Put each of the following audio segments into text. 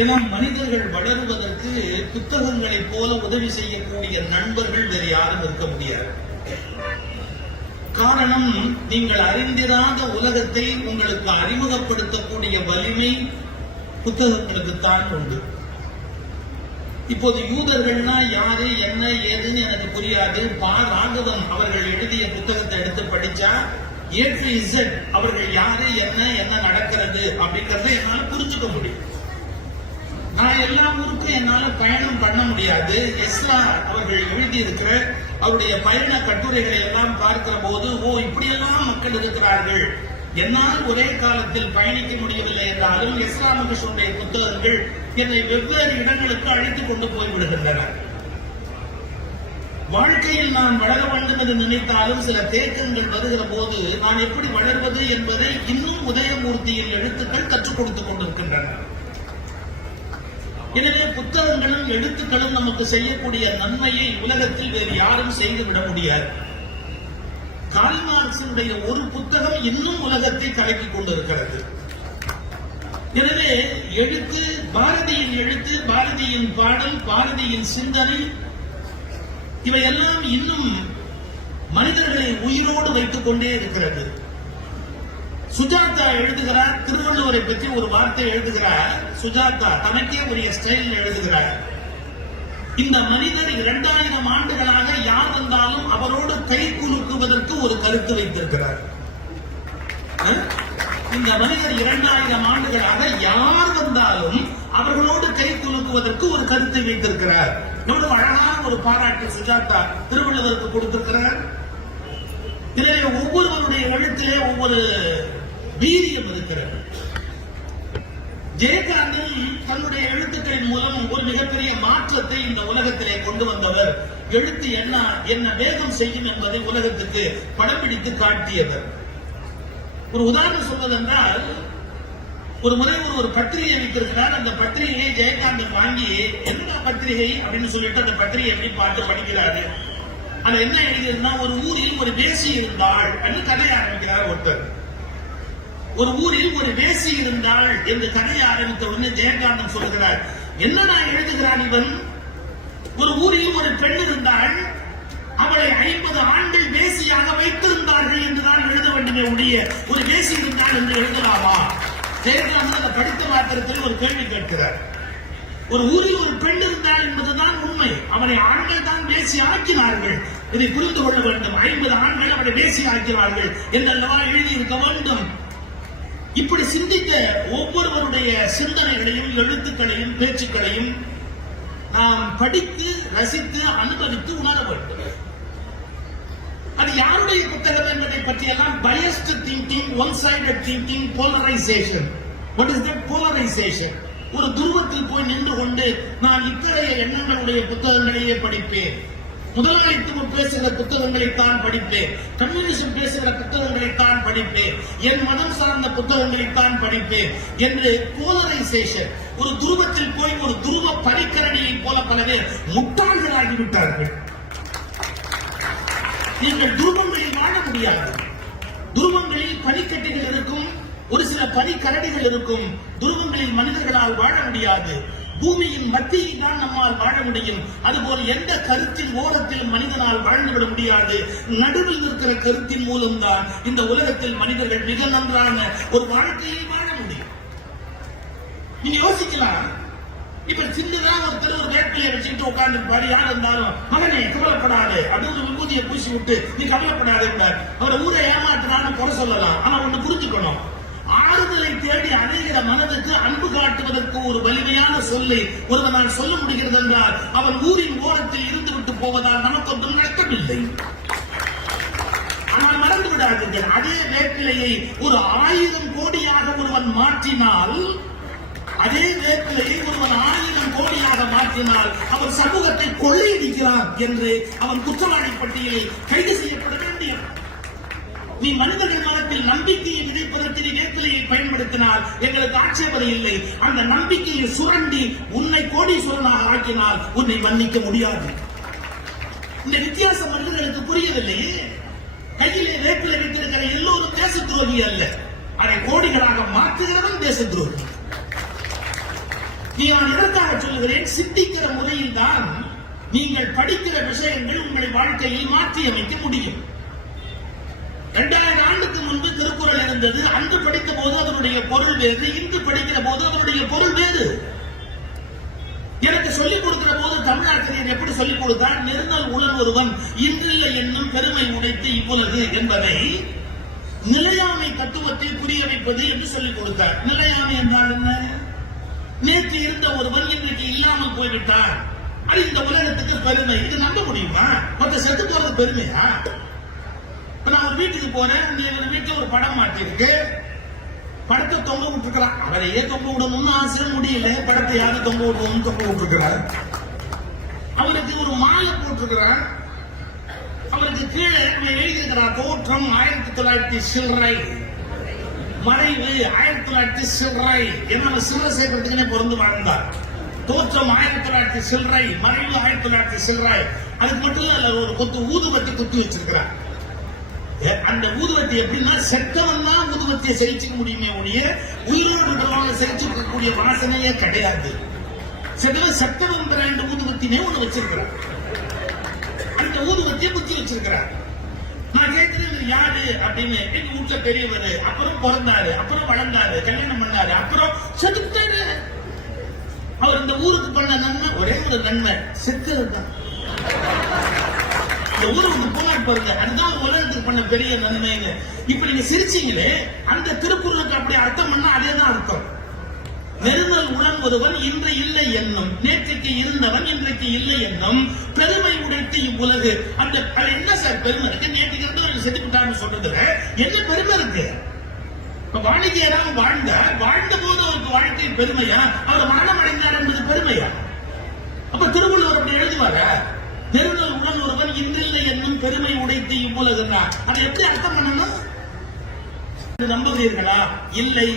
ஏன்னா மனிதர்கள் வளருவதற்கு புத்தகங்களைப் போல உதவி செய்யக்கூடிய நண்பர்கள் வேறு யாரும் இருக்க முடியாது. காரணம், நீங்கள் அறிந்திராத உலகத்தை உங்களுக்கு அறிமுகப்படுத்தக்கூடிய வலிமை புத்தகங்களுக்கு தான் உண்டு. இப்போது யூதர்கள்னா யாரு என்ன ஏதுன்னு எனக்கு புரியாது. பா ராகவன் அவர்கள் எழுதிய புத்தகத்தை எடுத்து படிச்சா A to Z அவர்கள் யாரு என்ன நடக்கிறது அப்படிங்கறத என்னால புரிஞ்சுக்க முடியும். நான் எல்லா ஊருக்கும் என்னால பயணம் பண்ண முடியாது. எஸ்ரா அவர்கள் எழுதி இருக்கிற அவருடைய பயண கட்டுரைகளை எல்லாம் பார்க்கிற போது, இப்படியெல்லாம் மக்கள் இருக்கிறார்கள், என்னால் ஒரே காலத்தில் பயணிக்க முடியவில்லை என்றாலும் எஸ்ரா மகேஷனுடைய புத்தகங்கள் என்னை வெவ்வேறு இடங்களுக்கு அழைத்துக் கொண்டு போய்விடுகின்றன. வாழ்க்கையில் நான் வளர வேண்டும் என்று நினைத்தாலும் சில தேக்கங்கள் வருகிற போது நான் எப்படி வளர்வது என்பதை இன்னும் உதயமூர்த்தியின் எழுத்துக்கள் கற்றுக் கொடுத்துக் கொண்டிருக்கின்றன. எனவே புத்தகங்களும் எழுத்துக்களும் நமக்கு செய்யக்கூடிய நன்மையை உலகத்தில் வேறு யாரும் செய்துவிட முடியாது. கார்ல் மார்க்ஸினுடைய ஒரு புத்தகம் இன்னும் உலகத்தை கலக்கிக் கொண்டிருக்கிறது. எனவே எழுத்து, பாரதியின் எழுத்து, பாரதியின் பாடல், பாரதியின் சிந்தனை, இவையெல்லாம் இன்னும் மனிதர்களை உயிரோடு வைத்துக் கொண்டே இருக்கிறது. சுஜாதா எழுதுகிறார், திருவள்ளுவரை பற்றி ஒரு வார்த்தை எழுதுகிறார். சுஜாதா தனக்கே உரிய ஸ்டைல் எழுதுகிறார். இந்த மனிதர் 2000 ஆண்டுகளாக யார் வந்தாலும் அவரோடு கை குலுக்குவதற்கு ஒரு கருத்து வைத்திருக்கிறார். இந்த மனிதர் 2000 ஆண்டுகளாக யார் வந்தாலும் அவர்களோடு கை குலுக்குவதற்கு ஒரு கருத்தை வைத்திருக்கிறார். எவ்வளவு அழகான ஒரு பாராட்டு சுஜாதா திருவள்ளுவருக்கு கொடுத்திருக்கிறார். எனவே ஒவ்வொருவருடைய எழுத்திலே ஒவ்வொரு வீரியம் இருக்கிறது. ஜெயகாந்தன் தன்னுடைய எழுத்துக்களின் மூலம் ஒரு மிகப்பெரிய மாற்றத்தை இந்த உலகத்திலே கொண்டு வந்தவர். எழுத்து என்ன வேகம் செய்யும் என்பதை உலகத்துக்கு படம் பிடித்து காட்டியவர். ஒரு உதாரணம் சொல்வதென்றால், ஒரு முறை ஒரு பத்திரிகை வைத்திருக்கிறார். அந்த பத்திரிகையை ஜெயகாந்தன் வாங்கி, என்ன பத்திரிகை அப்படின்னு சொல்லிட்டு அந்த பத்திரிகை எப்படி பார்த்து படிக்கிறாரு. அதுல என்ன எழுதியிருந்தா, ஒரு ஊரில் ஒரு வேசி இருந்தாள் என்று கதையை ஆரம்பிக்கிறார் ஒருத்தர். ஒரு ஊரில் ஒரு வேசி இருந்தாள் என்று கதையை ஆரம்பித்த உடனே ஜெயகாந்தன் சொல்லுகிறார், என்னடா எழுதுகிறான் இவன், ஒரு ஊரில் ஒரு பெண் இருந்தாள், அவளை 50 ஆண்கள் வேசியாக வைத்திருந்தார்கள் என்றுதான் எழுத வேண்டுமே ஒழிய ஒரு வேசி இருந்தாள் என்று எழுதலாமா? ஜெயகாந்தன் அதை படித்த மாத்திரத்தில் ஒரு கேள்வி கேட்கிறார். ஒரு ஊரில் ஒரு பெண் இருந்தாள் என்பதுதான் உண்மை, அவனை ஆண்கள் தான் வேசி ஆக்கினார்கள், இதை புரிந்து கொள்ள வேண்டும். 50 ஆண்கள் அவனை வேசி ஆக்கினார்கள் என்றல்லவா எழுதியிருக்க வேண்டும். இப்படி சிந்தித்த ஒவ்வொருவருடைய சிந்தனைகளையும் எழுத்துக்களையும் பேச்சுக்களையும் நாம் படித்து ரசித்து அனுபவித்து உணர வேண்டும். அது யாருடைய புத்தகம் என்பதை பற்றியெல்லாம் biased thinking, one sided thinking, polarisation. What is that polarisation? ஒரு துருவத்தில் போய் நின்று கொண்டு நான் இத்தகைய எண்ணங்களுடைய புத்தகங்களையே படிப்பேன், முதலாளித்துவம் பேசுகிற புத்தகங்களைத்தான் படிப்பேன், கம்யூனிசம் பேசுகிற புத்தகங்களைத்தான் படிப்பேன், என் மதம் சார்ந்த புத்தகங்களைத்தான் படிப்பேன் என்று போலரைசேஷன். ஒரு துருவத்தில் போய் ஒரு துருவ பனிக்கரணியை போல பல பேர் முட்டாள்களாகிவிட்டார்கள். நீங்கள் துருவங்களில் வாழ முடியாது. துருவங்களில் பனிக்கட்டிகள் இருக்கும், ஒரு சில பனிக்கரடிகள் இருக்கும். துருவங்களில் மனிதர்களால் வாழ முடியாது. பூமியின் மத்தியில் தான் நம்மால் வாழ முடியும். அதுபோல் எந்த கருத்தின் ஓரத்தில் மனிதனால் வாழ்ந்துவிட முடியாது. நடுவில் இருக்கிற கருத்தின் மூலம்தான் இந்த உலகத்தில் மனிதர்கள் மிக நன்றான ஒரு வாழ்க்கையை வாழ முடியும். நீங்க யோசிக்கலாம், இப்ப சின்னதா ஒருத்தர் ஒரு வேட்கையை வச்சுட்டு உட்கார்ந்து பாரு, யார் இருந்தாலும் மகனே கவலைப்படாது அப்படின்னு விபூதியை பூசி விட்டு நீ கவலைப்படாது என்றார். அவரை ஊரை ஏமாற்றினாலும் குறை சொல்லலாம். ஆனா ஒண்ணு புரிஞ்சுக்கணும், ஆறுதலை தேடி அடைகிற மனதுக்கு அன்பு காட்டுவதற்கு ஒரு வலிமையான சொல்லை ஒருவனால் சொல்ல முடிகிறது என்றால் அவன் ஊரின் ஓரத்தில் இருந்து விட்டு போவதால் நமக்கு ஒன்றும் நஷ்டமில்லை. ஆனால் மறந்து விடாதீர்கள், அதே வேப்பிலையை ஒரு 1000 கோடியாக ஒருவன் மாற்றினால், அதே வேப்பிலையை ஒருவன் 1000 கோடியாக மாற்றினால் அவன் சமூகத்தை கொள்ளையடிக்கிறான் என்று அவன் குற்றவாளி பட்டியலில் கைது செய்யப்பட வேண்டியவன். நீ மனிதர்கள் மனத்தில் நம்பிக்கையை விதைப்பதற்கு நீ வேப்பிலையை பயன்படுத்தினால் எங்களுக்கு ஆட்சேபனை இல்லை. அந்த நம்பிக்கையை சுரண்டி உன்னை கோடீஸ்வரனாக ஆக்கினால் உன்னை மன்னிக்க முடியாது. இந்த வித்தியாசம் மனிதர்களுக்கு புரியவில்லையே. கையிலே வேப்பிலை வைத்திருக்கிற எல்லோரும் தேச துரோகி அல்ல, அதை கோடிகளாக மாற்றுகிறவன் தேச துரோகி. நான் எதற்காக சொல்லுகிறேன், சிந்திக்கிற முறையில் தான் நீங்கள் படிக்கிற விஷயங்கள் உங்களை வாழ்க்கையில் மாற்றி அமைக்க முடியும். 2000 ஆண்டுக்கு முன்பு திருக்குறள் இருந்தது. அன்று படித்த போது அதனுடைய பொருள் வேறு, இன்று படிக்கிற போது அதனுடைய பொருள் வேறு. எனக்கு சொல்லிக் கொடுக்கிற போது தமிழாசிரியர் எப்படி சொல்லிக் கொடுத்தார், நெருங்கல் உளன் ஒருவன் இன்றில்லை என்னும் பெருமை உடைத்து இவ்வுலகு என்பதை நிலையாமை தத்துவத்தை புரிய வைப்பது என்று சொல்லிக் கொடுத்தார். நிலையாமை என்றால் என்ன? நேற்று இருந்த ஒருவன் இன்றைக்கு இல்லாமல் போய்விட்டார், அது இந்த உலகத்துக்கு பெருமை. இது நம்ப முடியுமா? மற்ற செத்து போறது பெருமையா? நான் ஒரு வீட்டுக்கு போறேன், வீட்டுல ஒரு படம் மாட்டிருக்கு, படத்தை தொங்க விட்டுருக்கிறான். அவரையே தொங்க விடணும்னு ஆசை, முடியல, படத்தை யாரு தொங்க விடணும்னு தொங்க விட்டுருக்கிறார். அவருக்கு ஒரு மாலை போட்டிருக்கிறார், அவருக்கு கீழே எழுதியிருக்கிறார் தோற்றம் 1900 சில்லறை, மறைவு 1900 சில்லறை. என்ன சில்லறை சேர்க்கறதுக்குன்னே பிறந்து வாழ்ந்தார். தோற்றம் 1900 சில்லறை, மறைவு 1900 சில்லறை. அதுக்கு மட்டும் இல்ல, ஒரு கொத்து ஊதுபத்தி குத்தி வச்சிருக்கிறார். அந்த ஊதுவத்தி எப்படின்னா, செத்தவன் தான் ஊதுவத்தியை சகிச்சுக்க முடியுமே ஒழிய உயிரோடு இருக்கிறவங்க சகிச்சுக்கக்கூடிய வாசனையே கிடையாது. செத்தவன் பிராண்ட் ஊதுவத்தினே ஒண்ணு வச்சிருக்கிறார். அந்த ஊதுவத்தியை குத்தி வச்சிருக்கிறார். நான் கேட்கிறேன், யாரு அப்படின்னு. எங்க வீட்டுல பெரியவர், அப்புறம் பிறந்தாரு, அப்புறம் வளர்ந்தாரு, கல்யாணம் பண்ணாரு, அப்புறம் செத்துட்டாரு. அவர் இந்த ஊருக்கு பண்ண நன்மை ஒரே ஒரு நன்மை, செத்துறது தான். இந்த ஊருக்கு போனார் பாருங்க, அதுதான் உலகத்துக்கு பண்ண பெரிய நன்மைங்க. இப்ப நீங்க சிரிச்சீங்களே, அந்த திருக்குறளுக்கு அப்படி அர்த்தம் பண்ணா அதே தான் அர்த்தம். நெருங்கல் உளன் ஒருவன் இன்று இல்லை என்னும், நேற்றைக்கு இருந்தவன் இன்றைக்கு இல்லை என்னும் பெருமை உடைத்து இவ்வுலகு. அந்த என்ன சார் பெருமை இருக்கு? நேற்றுக்கு இருந்தவர்கள் செத்துக்கிட்டான்னு சொல்றதுல என்ன பெருமை இருக்கு? இப்ப வாடிக்கையராக வாழ்ந்த போது அவருக்கு வாழ்க்கை பெருமையா, அவர் மரணம் அடைந்தார் என்பது பெருமையா? அப்ப திருவள்ளுவர் அப்படி எழுதுவார, நெருங்கல் உளன் ஒருவன் இன்றில்லை என்னும் பெருமை உடைத்து இவ்வுலகுன்னா அதை எப்படி அர்த்தம் பண்ணணும்? நம்புகிறீர்களா? இல்லை.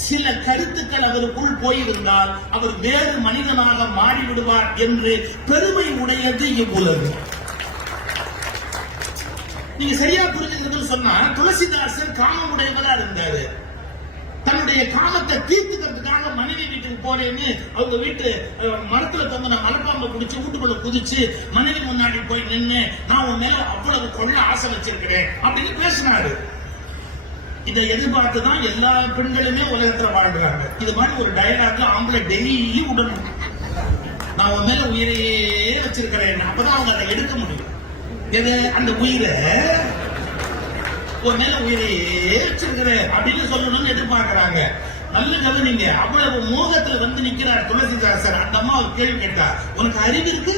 சில கருத்துக்கள் அவருக்குள் போயிருந்தால் அவர் வேறு மனிதனாக மாறிவிடுவார் என்று பெருமை உடையது இவ்வுலகு. நீங்க சரியா புரிஞ்சுக்கிறதுன்னு சொன்னா, துளசிதாசன் காமமுடையவரா இருந்தாரு. தன்னுடைய காமத்தை தீர்த்துக்கிறதுக்காக மனைவி வீட்டுக்கு போறேன்னு அவங்க வீட்டு மரத்துல தொங்கின மலைப்பாம்பை பிடிச்சு வீட்டுக்குள்ள குதிச்சு மனைவி முன்னாடி போய் நின்று, நான் உன் மேல அவ்வளவு கொள்ள ஆசை வச்சிருக்கிறேன் அப்படின்னு பேசினாரு. இதை எதிர்பார்த்துதான் எல்லா பெண்களுமே உலகத்துல வாழ்றாங்க. இது மாதிரி ஒரு டயலாக்ல ஆம்பளை டெய்லி விடணும், நான் உன் மேல உயிரையே வச்சிருக்கிறேன், அப்பதான் அவங்க அதை எடுக்க முடியும். எது? அந்த உயிரை உன் மேல உயிரையே வச்சிருக்கிறேன் அப்படின்னு சொல்லணும்னு எதிர்பார்க்கிறாங்க. நல்ல கவனிங்க, அவ்வளவு மோகத்துல வந்து நிக்கிறார் துளசிதாசன். அந்த அம்மா ஒரு கேள்வி கேட்டா, உனக்கு அறிவு இருக்கு?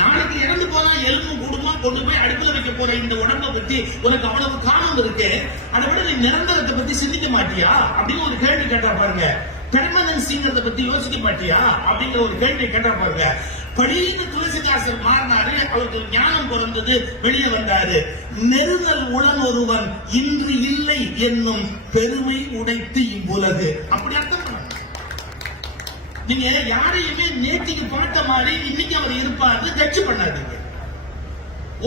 நாளைக்கு இறந்து போனா எலும்பும் கூடுமா கொண்டு போய் அடுப்புல வைக்க போற இந்த உடம்பை பத்தி உனக்கு அவ்வளவு காரணம் இருக்கு, அதை விட நீ நிரந்தரத்தை பத்தி சிந்திக்க மாட்டியா அப்படின்னு ஒரு கேள்வி கேட்டா பாருங்க. பெர்மனன்சிங்கிறத பத்தி யோசிக்க மாட்டியா அப்படிங்கிற ஒரு கேள்வி கேட்டா பாருங்க. படின்னு துளசிதாசன் மாறினாரு, அவருக்கு ஞானம் பிறந்தது, வெளியே வந்தாரு. நெருங்கல் உளன் ஒருவன் இன்று இல்லை என்னும் பெருமை உடைத்து இவ்வுலகு. அப்படி அர்த்தம் பண்ண. நீங்க யாரையுமே நேற்றுக்கு பார்த்த மாதிரி இன்னைக்கு அவர் இருப்பாரு ஜட்ஜ் பண்ணாதீங்க.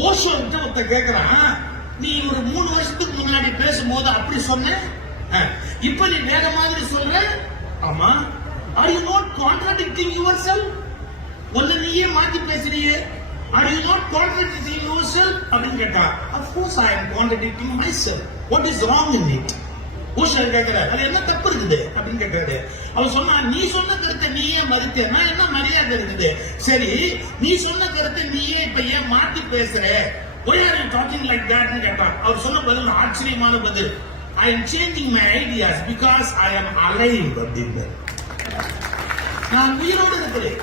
ஓஷோ கிட்ட ஒருத்த கேட்கிறான், நீ ஒரு 3 வருஷத்துக்கு முன்னாடி பேசும்போது அப்படி சொன்ன, இப்ப நீ வேற மாதிரி சொல்ற. ஆமா, are you not contradicting yourself? ஒன்னு நீயே மாத்தி பேசுறியே, are you not contradicting yourself அப்படின்னு கேட்டா, of course I am contradicting myself. What is wrong in it? Osho கேட்கிறார், அது என்ன தப்பு இருக்குது அப்படின்னு கேட்கிறாரு. அவர் சொன்னா, நீ சொன்ன கருத்தை நீயே மறுத்தேன்னா என்ன மரியாதை இருக்குது? சரி, நீ சொன்ன கருத்தை நீயே இப்ப ஏன் மாத்தி பேசுற? Why are you talking like that ன்னு கேட்டான். அவர் சொன்ன பதில் ஆச்சரியமான பதில், I am changing my ideas because I am alive அப்படின்னு. நான் உயிரோடு இருக்கிறேன்.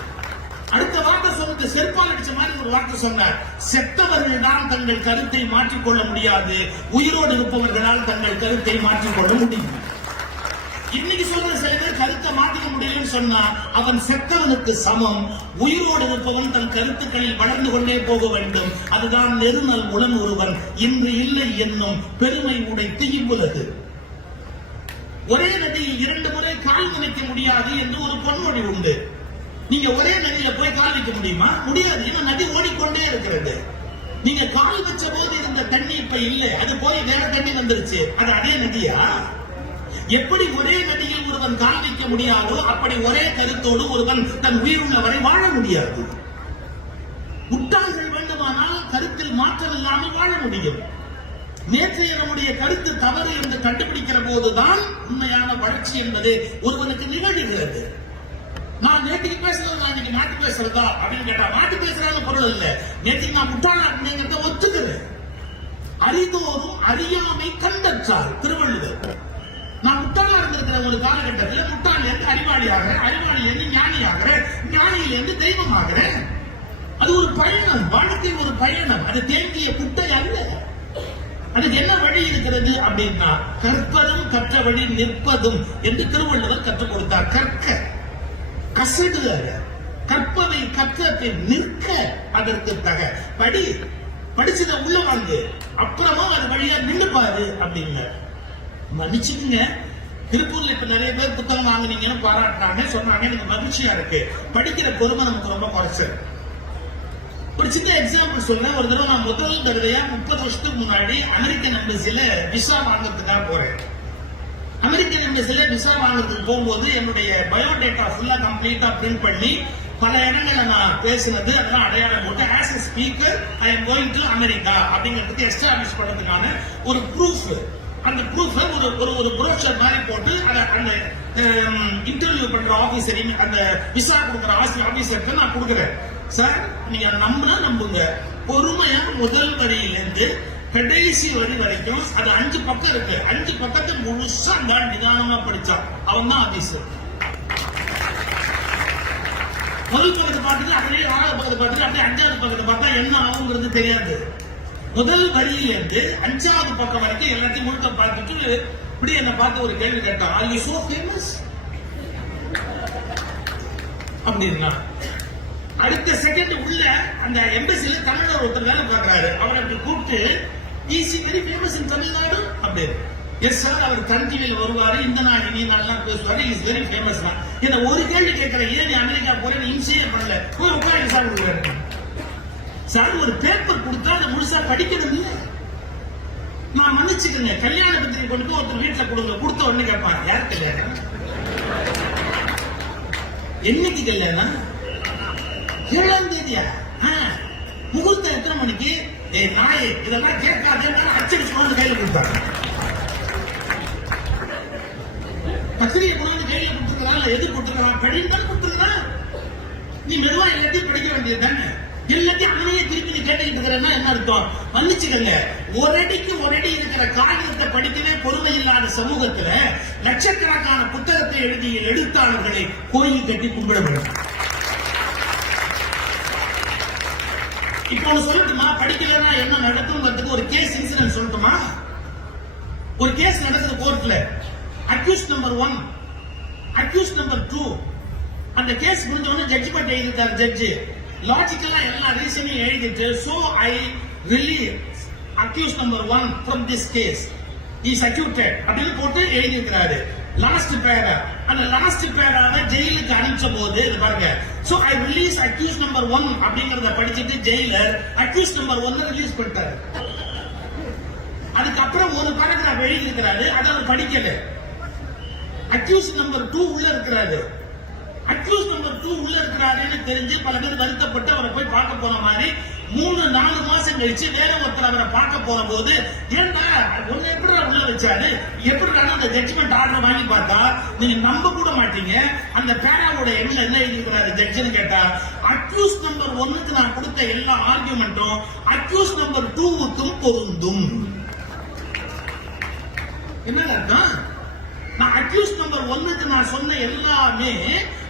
அடுத்த வார்த்தை சொன்னது செருப்பால் அடிச்ச மாதிரி ஒரு வார்த்தை சொன்னார், செத்தவர்கள் தான் தங்கள் கருத்தை மாற்றிக்கொள்ள முடியாது, உயிரோடு இருப்பவர்களால் தங்கள் கருத்தை மாற்றிக்கொள்ள முடியும். இன்னைக்கு சொல்ற சில பேர் கருத்தை மாற்றிக்க முடியலன்னு சொன்னா அவன் செத்தவனுக்கு சமம். உயிரோடு இருப்பவன் தன் கருத்துக்களில் வளர்ந்து கொண்டே போக வேண்டும். அதுதான் நெருங்கல் உளன் ஒருவன் இன்று இல்லை என்னும் பெருமை உடைத்து இவ்வுலகு. ஒரே நதியில் 2 முறை கால் நினைக்க முடியாது என்று ஒரு பொன்மொழி உண்டு. நீங்க ஒரே நதியில போய் கால் வைக்க முடியுமா? முடியாது. ஏன்னா நதி ஓடிக்கொண்டே இருக்கிறது. நீங்க கால் வச்ச போது இருந்த தண்ணி இப்ப இல்லை, அது போய் வேற தண்ணி வந்துருச்சு. அது அதே நதியா? எப்படி ஒரே நதியில் ஒருவன் கால் வைக்க முடியாதோ அப்படி ஒரே கருத்தோடு ஒருவன் தன் உயிருள்ளவரை வாழ முடியாது. முட்டாள்கள் வேண்டுமானால் கருத்தில் மாற்றம் இல்லாமல் வாழ முடியும். நேற்றைய நம்முடைய கருத்து தவறு என்று கண்டுபிடிக்கிற போதுதான் உண்மையான வளர்ச்சி என்பது ஒருவனுக்கு நிகழ்கிறது. நான் நேற்றுக்கு பேசுறது நான் இன்னைக்கு மாட்டு பேசுறதா அப்படின்னு கேட்டா மாட்டு பேசுறான்னு பொருள் இல்ல. நேற்றுக்கு நான் முட்டாளா இருந்தேங்கிறத ஒத்துக்கிறேன். அறிதோறும் அறியாமை கண்டற்றார் திருவள்ளுவர். நான் முட்டாளா இருந்திருக்கிற ஒரு காலகட்டத்தில் முட்டாள் இருந்து அறிவாளி ஆகிறேன், அறிவாளி இருந்து ஞானி ஆகிறேன், ஞானியில இருந்து தெய்வம் ஆகிறேன். அது ஒரு பயணம், வாழ்க்கை ஒரு பயணம். அது தேங்கிய குட்டை அல்ல. அதுக்கு என்ன வழி இருக்கிறது அப்படின்னா கற்பதும் கற்ற வழி நிற்பதும் என்று திருவள்ளுவர் கற்றுக் கொடுத்தார். கற்க கசடு கற்பவை கற்ற பின் நிற்க அதற்கு தக படி படிச்சத உள்ள வாங்கு அப்புறமா அது வழியா நின்னுப்பாரு அப்படின்னு மன்னிச்சுக்குங்க. திருப்பூர்ல இப்ப நிறைய பேர் புத்தகம் வாங்குனீங்கன்னு பாராட்டுறாங்க, சொன்னாங்க. எனக்கு மகிழ்ச்சியா இருக்கு. படிக்கிற பொறுமை நமக்கு ரொம்ப குறைச்சல். ஒரு சின்ன எக்ஸாம்பிள் சொல்றேன். ஒரு தடவை நான் முதல் தடவையா 30 வருஷத்துக்கு முன்னாடி அமெரிக்கன் எம்பசில விசா வாங்குறதுக்காக போறேன். அமெரிக்கன் எம்பசில விசா வாங்குறதுக்கு போகும்போது என்னுடைய பயோடேட்டா ஃபுல்லா கம்ப்ளீட்டா பிரிண்ட் பண்ணி பல இடங்கள்ல நான் பேசினது அதெல்லாம் அடையாளம் போட்டு as a speaker I am going to America அப்படிங்கிறதுக்கு எஸ்டாப்ளிஷ் பண்றதுக்கான ஒரு ப்ரூஃப். அந்த ப்ரூஃப் ஒரு ப்ரோஷர் மாதிரி போட்டு அந்த இன்டர்வியூ பண்ற ஆபீசர், அந்த விசா கொடுக்குற ஆபீசருக்கு நான் கொடுக்குறேன். சார் நீங்க நம்புங்க, பொறுமையா முதல் வரியிலிருந்து கடைசி வரி வரைக்கும் அது 5 பக்கம் இருக்கு. 5 பக்கத்தை முழுசா நிதானமா படிச்சான். அவன் தான் ஆபீசர். முதல் பக்கத்தை பார்த்துட்டு அப்படியே 6வது பக்கத்தை பார்த்துட்டு அப்படியே 5வது பக்கத்தை பார்த்தா என்ன ஆகுங்கிறது தெரியாது. முதல் வரியிலிருந்து 5வது பக்கம் வரைக்கும் எல்லாத்தையும் முழுக்க பார்த்துட்டு இப்படி என்ன பார்த்து ஒரு கேள்வி கேட்டான். ஆர் யூ சோ ஃபேமஸ் அப்படின்னா அடுத்த செகண்ட் உள்ள அந்த எம்பசில தமிழர் ஒருத்தர் வேலை பார்க்கிறாரு. அவரை அப்படி கூப்பிட்டு is very famous in Tamil Nadu அப்படின்னு. எஸ் சார், அவர் சன் டிவியில் வருவாரு, இந்த நாள் இனி நல்லா பேசுவாரு, இஸ் வெரி ஃபேமஸ் தான். என்ன ஒரு கேள்வி கேட்கிறேன், ஏன் நீ அமெரிக்கா போறேன்னு இன்சியே பண்ணல, போய் உட்கார சார் கொடுக்குறாரு. சார் ஒரு பேப்பர் கொடுத்தா அதை முழுசா படிக்கணும் இல்ல. நான் மன்னிச்சுக்கங்க, கல்யாண பத்திரிகை கொண்டு போய் ஒருத்தர் வீட்டுல கொடுங்க, கொடுத்த உடனே கேட்பாங்க யார் கல்யாணம், என்னைக்கு கல்யாணம், 7ஆம் தேதியா, முகூர்த்தம் எத்தனை மணிக்கு, நாய் இதெல்லாம் கேட்காத அச்சடிச்சு கொண்டு கையில கொடுத்தாங்க. பத்திரிகை கொண்டு கையில கொடுத்துருக்கான், எது கொடுத்துருக்கான், படின்னு தான் கொடுத்துருக்கான். நீ மெதுவா எல்லாத்தையும் படிக்க வேண்டியது தானே. எல்லாத்தையும் அவனையே திருப்பி நீ கேட்டுக்கிட்டு இருக்கிறன்னா என்ன அர்த்தம்? மன்னிச்சுக்கங்க, ஒரு அடி இருக்கிற காகிதத்தை படிக்கவே பொறுமை இல்லாத சமூகத்துல லட்சக்கணக்கான புத்தகத்தை எழுதிய எழுத்தாளர்களை கோயில் கட்டி கும்பிட வேண்டும். இப்போ சொல்லட்டுமா, படிக்கலன்னா என்ன நடக்கும் ஒரு கேஸ் இன்சிடென்ட் சொல்லட்டுமா? ஒரு கேஸ் நடக்குது கோர்ட்ல. Accused number 1, accused number 2. அந்த கேஸ் முடிஞ்ச உடனே ஜட்ஜ்மெண்ட் எழுதிட்டார் ஜட்ஜ். லாஜிக்கலா எல்லா ரீசனையும் எழுதிட்டு so I release accused number 1 from this case, he is acquitted அப்படின்னு போட்டு எழுதி இருக்கிறாரு. லாஸ்ட் பேரா, அந்த லாஸ்ட் பேராவை ஜெயிலுக்கு அனுப்பிச்ச போது இது பாருங்க, so I release accused number 1 அப்படிங்கறத படிச்சிட்டு ஜெயிலர் accused number 1 ரிலீஸ் பண்ணிட்டாரு. அதுக்கப்புறம் ஒரு பேராகிராஃப் எழுதி இருக்கிறாரு, அதை அவர் படிக்கல. accused number 2 உள்ள இருக்கிறாரு. அக்யூஸ் நம்பர் 2 உள்ள இருக்கிறாருன்னு தெரிஞ்சு பல பேர் வருத்தப்பட்டு அவரை போய் பார்க்க போன மாதிரி 3-4 மாசம் கழிச்சு வேற ஒருத்தர் அவரை பார்க்க போற போது, ஏன்டா உன்னை எப்படி உள்ள வச்சாரு, எப்படி அந்த ஜட்ஜ்மெண்ட் ஆர்டர் வாங்கி பார்த்தா நீங்க நம்ப கூட மாட்டீங்க. அந்த பேராவோட எண்ணில் என்ன எழுதிக்கிறாரு ஜட்ஜ்னு கேட்டா, அக்யூஸ் நம்பர் 1க்கு நான் கொடுத்த எல்லா ஆர்குமெண்ட்டும் அக்யூஸ் நம்பர் 2க்கும் பொருந்தும். என்ன அர்த்தம்? நான் அக்யூஸ் நம்பர் 1க்கு நான் சொன்ன எல்லாமே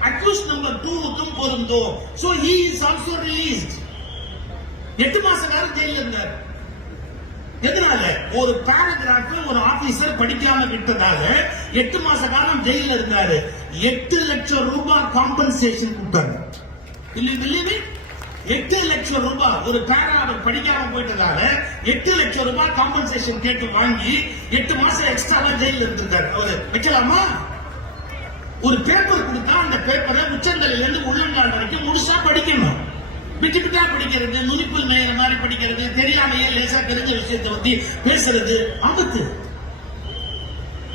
அக்யூஸ் நம்பர் 2க்கும் பொருந்தும். So he is also released. 8 மாச காலம் ஜெயில இருந்தார். எதனால? ஒரு பேராகிராஃப் ஒரு ஆபீசர் படிக்காம விட்டதாக 8 மாச காலம் ஜெயில இருந்தாரு. 8 லட்சம் ரூபாய் காம்பன்சேஷன் கொடுத்தாங்க. இல்ல 8 லட்சம் ரூபாய் ஒரு பேரா அவர் படிக்காம போயிட்டதால 8 லட்சம் ரூபாய் காம்பன்சேஷன் கேட்டு வாங்கி 8 மாசம் எக்ஸ்ட்ரா ஜெயில இருந்திருக்காரு. அவரு வைக்கலாமா? ஒரு பேப்பர் கொடுத்தா அந்த பேப்பரை உச்சந்தலையில இருந்து உள்ளங்கால் வரைக்கும் முழுசா படிக்கணும். விட்டு விட்டா படிக்கிறது, நுனிப்புல் மேயற மாதிரி படிக்கிறது, தெரியாமையே லேசா தெரிஞ்ச விஷயத்தை பத்தி பேசுறது ஆபத்து.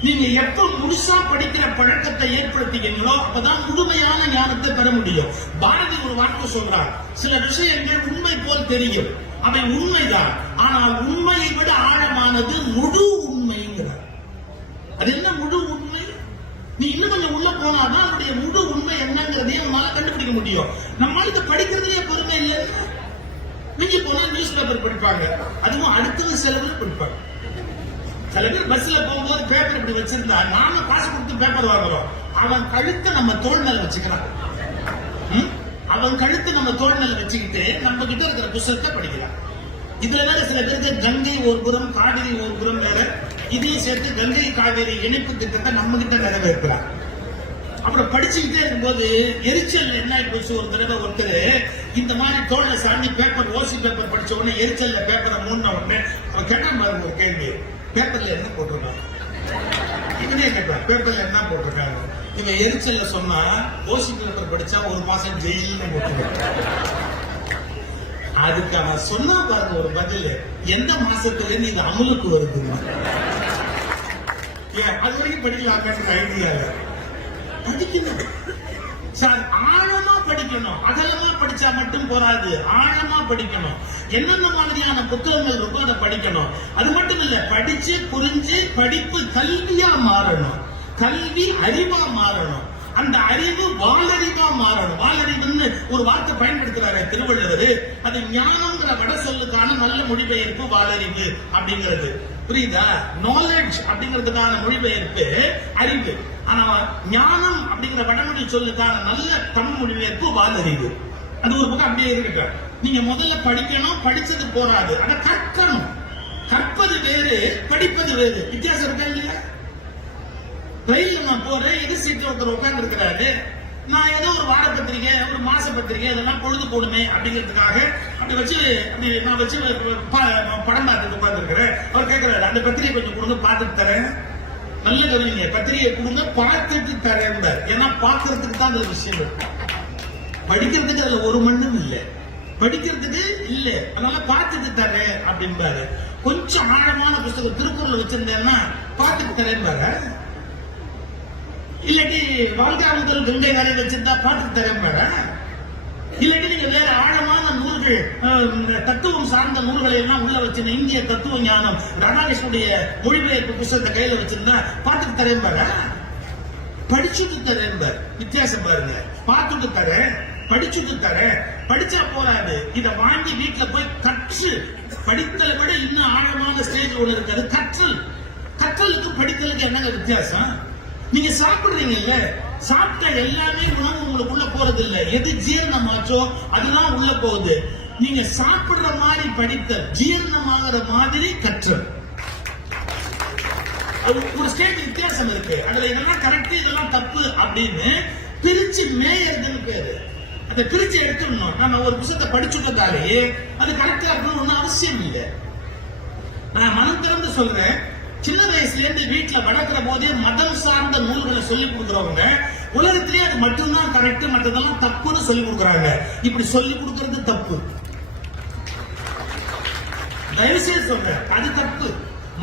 நீங்க எப்ப முழுசா படிக்கிற பழக்கத்தை ஏற்படுத்திக்கிறீங்களோ அப்பதான் முழுமையான ஞானத்தை பெற முடியும். பாரதி ஒரு வார்த்தை சொல்றார், சில விஷயங்கள் உண்மை போல் தெரியும், அவை உண்மைதான், ஆனால் உண்மையை விட ஆழமானது முழு உண்மைங்கிறார். அது என்ன முழு உண்மை? நீ இன்னும் கொஞ்சம் உள்ள போனாதான் அதனுடைய முழு உண்மை என்னங்கிறதையும் நம்மளால கண்டுபிடிக்க முடியும். நம்மளால இதை படிக்கிறதுலயே பொறுமை இல்லை. நீங்க போனா நியூஸ் பேப்பர் படிப்பாங்க, அதுவும் அடுத்தது சில பேர் படிப்பாங்க. சில பேர் பஸ்ல போகும்போது பேப்பர் இப்படி வச்சிருந்தா, நாம காசு கொடுத்து பேப்பர் வாங்குறோம், அவன் கழுத்தை நம்ம தோள் மேல வச்சுக்கிறான். அவன் கழுத்தை நம்ம தோள் மேல வச்சுக்கிட்டு நம்ம கிட்ட இருக்கிற புத்தகத்தை படிக்கிறான். இதுல வேற சில பேருக்கு கங்கை ஒரு புறம் காவிரி ஒரு புறம் வேற, இதையும் சேர்த்து கங்கை காவிரி இணைப்பு திட்டத்தை நம்ம கிட்ட நிறைவேற்கிறான். அப்புறம் படிச்சுக்கிட்டே இருக்கும்போது எரிச்சல் என்ன ஆயிடுச்சு, ஒரு தடவை ஒருத்தர் இந்த மாதிரி தோல்ல சாண்டி பேப்பர் ஓசி பேப்பர் படிச்ச உடனே எரிச்சல்ல பேப்பரை மூணு உடனே அவன் கேட்டான் பாருங்க ஒரு கேள்வி, பேப்பர்ல என்ன போட்டிருக்காங்க? இவனே கேட்பான், பேப்பர்ல என்ன போட்டிருக்காங்க? இவன் எரிச்சல்ல சொன்னா ஓசி பேப்பர் படிச்சா 1 மாசம் ஜெயில்னு போட்டிருக்காங்க. அதுக்கு அவன் சொன்னா பாருங்க ஒரு பதில், எந்த மாசத்துல இருந்து இது அமலுக்கு வருதுமா? ஏன் அது வரைக்கும் படிக்கலாம் ஐடியா படிக்கணும் சார், ஆழமா படிக்கணும். அகலமா படிச்சா மட்டும் போராது, ஆழமா படிக்கணும். என்னென்ன மாதிரியான புத்தகங்கள் இருக்கோ அதை படிக்கணும். அது மட்டும் இல்ல, படிச்சு புரிஞ்சு படிப்பு கல்வியா மாறணும், கல்வி அறிவா மாறணும், அந்த அறிவு வாலறிவா மாறணும். வாலறிவுன்னு ஒரு வார்த்தை பயன்படுத்துறாரு திருவள்ளுவர், அது ஞானம்ங்கிற வட சொல்லுக்கான நல்ல மொழிபெயர்ப்பு வாலறிவு அப்படிங்கிறது. புரியுதா? நாலேஜ் அப்படிங்கிறதுக்கான மொழிபெயர்ப்பு அறிவு, ஆனா ஞானம் அப்படிங்கிற வடமொழி சொல்லுக்கான நல்ல தமிழ் மொழிபெயர்ப்பு வாலறிவு. அது ஒரு பக்கம் அப்படியே இருக்கு. நீங்க முதல்ல படிக்கணும், படிச்சது போராது, அதை கற்கணும். கற்பது வேறு, படிப்பது வேறு, வித்தியாசம் இருக்கா இல்லையா? ரயில்ல நான் போறேன், எது சீட்டு ஒருத்தர் உட்கார்ந்து இருக்கிறாரு, நான் ஏதோ ஒரு வார பத்திரிகை ஒரு மாச பத்திரிகை இதெல்லாம் பொழுது போடுமே அப்படிங்கிறதுக்காக அப்படி வச்சு நான் வச்சு படம் பார்த்துட்டு உட்கார்ந்து இருக்கிறேன். அவர் கேட்கிறாரு, அந்த பத்திரிகை கொஞ்சம் கொடுங்க பார்த்துட்டு தரேன். நல்ல கவனிங்க, பத்திரிகை கொடுங்க பார்த்துட்டு தரேன். ஏன்னா பாக்குறதுக்கு தான் அந்த விஷயம் இருக்கு, படிக்கிறதுக்கு அதுல ஒரு மண்ணும் இல்லை, படிக்கிறதுக்கு இல்ல, அதனால பார்த்துட்டு தரேன் அப்படின்பாரு. கொஞ்சம் ஆழமான புத்தகம் திருக்குறள் வச்சிருந்தேன்னா பார்த்துட்டு தரேன் பாரு. இல்லாட்டி வாழ்க்கை முதல் கங்கை வரை வச்சிருந்தா பார்த்துட்டு தரேன் பாரு. இல்லாட்டி நீங்க வேற ஆழமான நூல்கள், தத்துவம் சார்ந்த நூல்களை எல்லாம் உள்ள வச்சிருந்த இந்திய தத்துவ ஞானம் ராதாகிருஷ்ணனுடைய மொழிபெயர்ப்பு புத்தகத்தை கையில வச்சிருந்தா பார்த்துட்டு தரேன் பாரு. படிச்சுட்டு தரேன் பாரு, வித்தியாசம் பாருங்க. பார்த்துட்டு தரேன், படிச்சுட்டு தரேன். படிச்சா போராது, இத வாங்கி வீட்டுல போய் கற்று, படித்தலை விட இன்னும் ஆழமான ஸ்டேஜ் ஒண்ணு இருக்காது கற்றல். கற்றலுக்கு படித்தலுக்கு என்னங்க வித்தியாசம்? நீங்க சாப்பிடுறீங்கல்ல, சாப்பிட்ட எல்லாமே உணவு உங்களுக்குள்ள போறது இல்ல, எது ஜீரணமாச்சோ அதுதான் உள்ள போகுது. நீங்க சாப்பிடுற மாதிரி படித்தல், ஜீரணமாகிற மாதிரி கற்றல், ஒரு ஸ்டேட் வித்தியாசம் இருக்கு. அதுல இதெல்லாம் கரெக்ட் இதெல்லாம் தப்பு அப்படின்னு பிரிச்சு மேயறதுன்னு பேரு. அதை பிரிச்சு எடுத்துடணும். நம்ம ஒரு புத்தகத்தை படிச்சுட்டதாலேயே அது கரெக்டா இருக்கணும் ஒன்னும் அவசியம் இல்லை. நான் மனம் திறந்து சொல்றேன், சின்ன வயசுல இருந்து வீட்டுல வளர்க்கிற போதே மதம் சார்ந்த நூல்களை சொல்லி கொடுக்கறவங்க உலகத்திலேயே அது மட்டும்தான் கரெக்ட், மற்றதெல்லாம் தப்புன்னு சொல்லி கொடுக்கறாங்க. இப்படி சொல்லி கொடுக்கறது தப்பு, தயவுசெய்து சொல்றேன், அது தப்பு.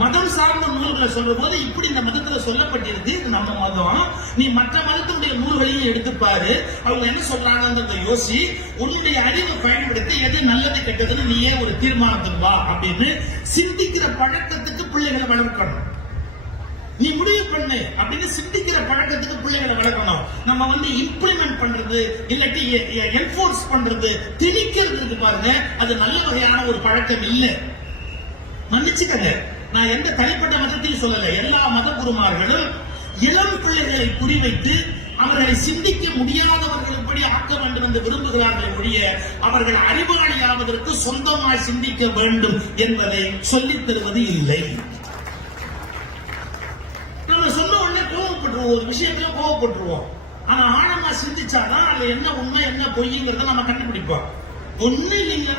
மதம் சார்ந்த நூல்களை சொல்ற போது இப்படி இந்த மதத்துல சொல்லப்பட்டிருக்கு, இது நம்ம மதம், நீ மற்ற மதத்தினுடைய நூல்களையும் எடுத்து பாரு, அவங்க என்ன சொல்றாங்கன்றத யோசி, உன்னுடைய அறிவை பயன்படுத்தி எது நல்லது கெட்டதுன்னு நீயே ஒரு தீர்மானத்துக்கு வா அப்படின்னு சிந்திக்கிற பழக்கத்துக்கு பிள்ளைகளை வளர்க்கணும். நீ முடிவு பண்ணு அப்படின்னு சிந்திக்கிற பழக்கத்துக்கு பிள்ளைகளை வளர்க்கணும். நம்ம இம்ப்ளிமெண்ட் பண்றது இல்லாட்டி என்ஃபோர்ஸ் பண்றது, திணிக்கிறது பாருங்க, அது நல்ல வகையான ஒரு பழக்கம் இல்லை. மன்னிச்சுக்கங்க, நான் எந்த தனிப்பட்ட மதத்தையும் சொல்லல. எல்லா மத குருமார்களும் இளம் பிள்ளைகளை குறிவைத்து அவர்களை சிந்திக்க முடியாதவர்கள் எப்படி ஆக்க வேண்டும் என்று விரும்புகிறார்கள் ஒழிய அவர்கள் அறிவாளியாவதற்கு சொந்தமாய் சிந்திக்க வேண்டும் என்பதை சொல்லித் தருவது இல்லை. நம்ம சொன்ன உடனே கோவப்பட்டுருவோம், ஒரு விஷயத்துல கோவப்பட்டுருவோம். ஆனா ஆழமா சிந்திச்சாதான் அதுல என்ன உண்மை என்ன பொய்ங்கிறத நம்ம கண்டுபிடிப்போம். ஒண்ணு இல்லைங்க,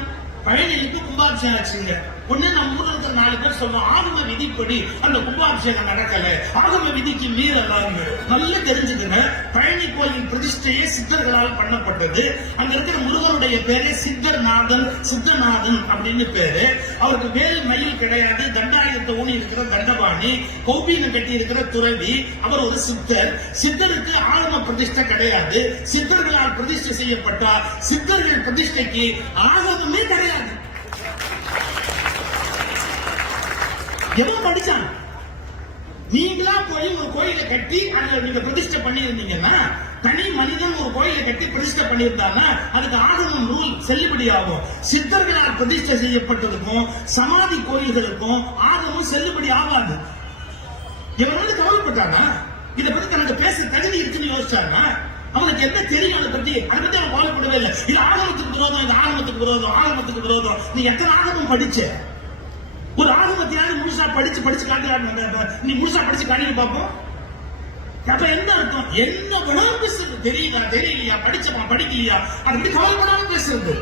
பழனிக்கு கும்பாபிஷேகம் ஆச்சுங்க, ஒண்ணு நம்ம ஊர்ல இருக்கிற ஒரு 4 பேர் சொல்லுவோம் ஆகம விதிப்படி அந்த கும்பாபிஷேகம் நடக்கல, ஆகம விதிக்கு மீறலாம். நல்லா தெரிஞ்சுக்கங்க, பழனி கோயில் பிரதிஷ்டையே சித்தர்களால் பண்ணப்பட்டது. அங்க இருக்கிற முருகனுடைய பேரே சித்தர்நாதன், சித்தநாதன் அப்படின்னு பேரு. அவருக்கு வேல் மயில் கிடையாது, தண்டாயுதத்தை ஊனி இருக்கிற தண்டபாணி, கௌபீனம் கட்டி இருக்கிற துறவி. அவர் ஒரு சித்தர். சித்தருக்கு ஆகம பிரதிஷ்டை கிடையாது. சித்தர்களால் பிரதிஷ்டை செய்யப்பட்டார். சித்தர்கள் பிரதிஷ்டைக்கு ஆகமமே கிடையாது. எவன் படிச்சான்? நீங்களா போய் ஒரு கோயிலை கட்டி அதுல நீங்க பிரதிஷ்டை பண்ணியிருந்தீங்கன்னா, தனி மனிதன் ஒரு கோயிலை கட்டி பிரதிஷ்டை பண்ணியிருந்தாங்கன்னா அதுக்கு ஆகமம் ரூல் செல்லுபடி ஆகும். சித்தர்களால் பிரதிஷ்டை செய்யப்பட்டதுக்கும் சமாதி கோயில்களுக்கும் ஆகமம் செல்லுபடி ஆகாது. இவன் வந்து கவலைப்பட்டானா? இதை பத்தி தனக்கு பேச தகுதி இருக்குன்னு யோசிச்சானா? அவனுக்கு என்ன தெரியும் அதை பத்தி அவன் கவலைப்படவே இல்லை. இது ஆகமத்துக்கு விரோதம், இது ஆகமத்துக்கு விரோதம், ஆகமத்துக்கு விரோதம். நீ எத்தனை ஆகமம் படிச்ச? ஒரு ஆகமத்தையாவது முழுசா படிச்சு காட்டுறாங்க. நீ முழுசா படிச்சு காட்டிட்டு பார்ப்போம். அப்ப என்ன அர்த்தம்? என்ன வேணாலும் பேசுறது. தெரியுதா தெரியலையா, படிச்சமா படிக்கலையா, அதை பத்தி கவலைப்படாம பேசுறது.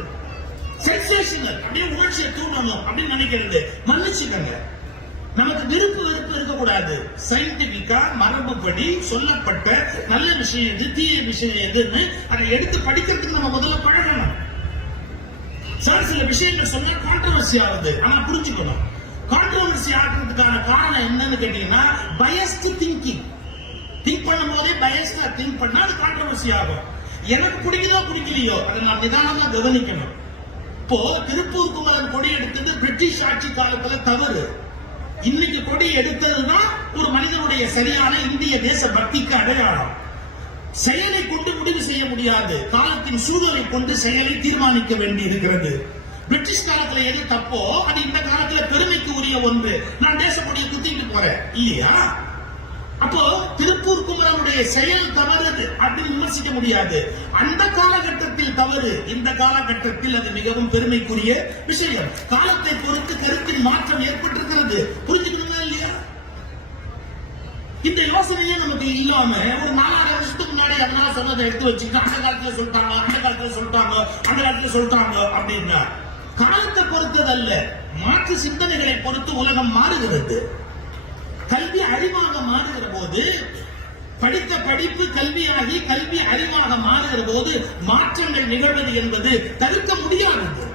சென்சேஷனல், அப்படியே உணர்ச்சியை தூண்டணும் அப்படின்னு நினைக்கிறது. மன்னிச்சுக்கங்க, நமக்கு விருப்பு வெறுப்பு இருக்கக்கூடாது. சயின்டிபிக்கா மரபுப்படி சொல்லப்பட்ட நல்ல விஷயம் எது, தீய விஷயம் எதுன்னு அதை எடுத்து படிக்கிறதுக்கு நம்ம முதல்ல பழகணும். சில விஷயங்கள் சொன்னா கான்ட்ரோவர்சி ஆகுது, ஆனா புரிஞ்சுக்கணும். கான்ட்ரோவர்சி ஆகிறதுக்கான காரணம் என்னன்னு கேட்டீங்கன்னா, பயஸ்ட் திங்கிங். திங்க் பண்ணும் போதே பயஸ்டா திங்க் பண்ணா அது கான்ட்ரோவர்சி ஆகும். எனக்கு பிடிக்குதோ பிடிக்கலையோ அதை நான் நிதானமா கவனிக்கணும். இப்போ திருப்பூர் குமரன் கொடி எடுத்தது பிரிட்டிஷ் ஆட்சி காலத்துல தவறு. இன்னைக்கு கொடி எடுத்ததுதான் ஒரு மனிதனுடைய சரியான இந்திய தேச பக்திக்கு அடையாளம். செயலை கொண்டு முடிவு செய்ய முடியாது, காலத்தின் சூழலை கொண்டு செயலை தீர்மானிக்க வேண்டி இருக்கிறது. பிரிட்டிஷ் காலத்துல எது தப்போ அது இந்த காலத்துல பெருமைக்கு உரிய ஒன்று. நான் தேச கொடியை குத்திட்டு போறேன் இல்லையா? அப்போ திருப்பூர் குமரனுடைய செயல் தவறு அப்படின்னு விமர்சிக்க முடியாது. அந்த காலகட்டத்தில் தவறு, இந்த காலகட்டத்தில் அது மிகவும் பெருமைக்குரிய விஷயம். காலத்தை பொறுத்து கருத்தின் மாற்றம் ஏற்பட்டிருக்கிறது. புரிஞ்சுக்கணுமா இல்லையா? இந்த யோசனையே நமக்கு இல்லாம ஒரு 4000 வருஷத்துக்கு முன்னாடி அதனால சொன்னதை எடுத்து வச்சுக்கிட்டு அந்த காலத்துல சொல்லிட்டாங்க, அந்த காலத்துல சொல்லிட்டாங்க, அந்த காலத்துல சொல்லிட்டாங்க அப்படின்னா காலத்தை பொறுத்ததல்ல, மாற்று சிந்தனைகளை பொறுத்து உலகம் மாறுகிறது. கல்வி அறிவாக மாறுகிற போது, படித்த படிப்பு கல்வியாகி கல்வி அறிவாக மாறுகிற போது மாற்றங்கள் நிகழ்வது என்பது தடுக்க முடியாதது.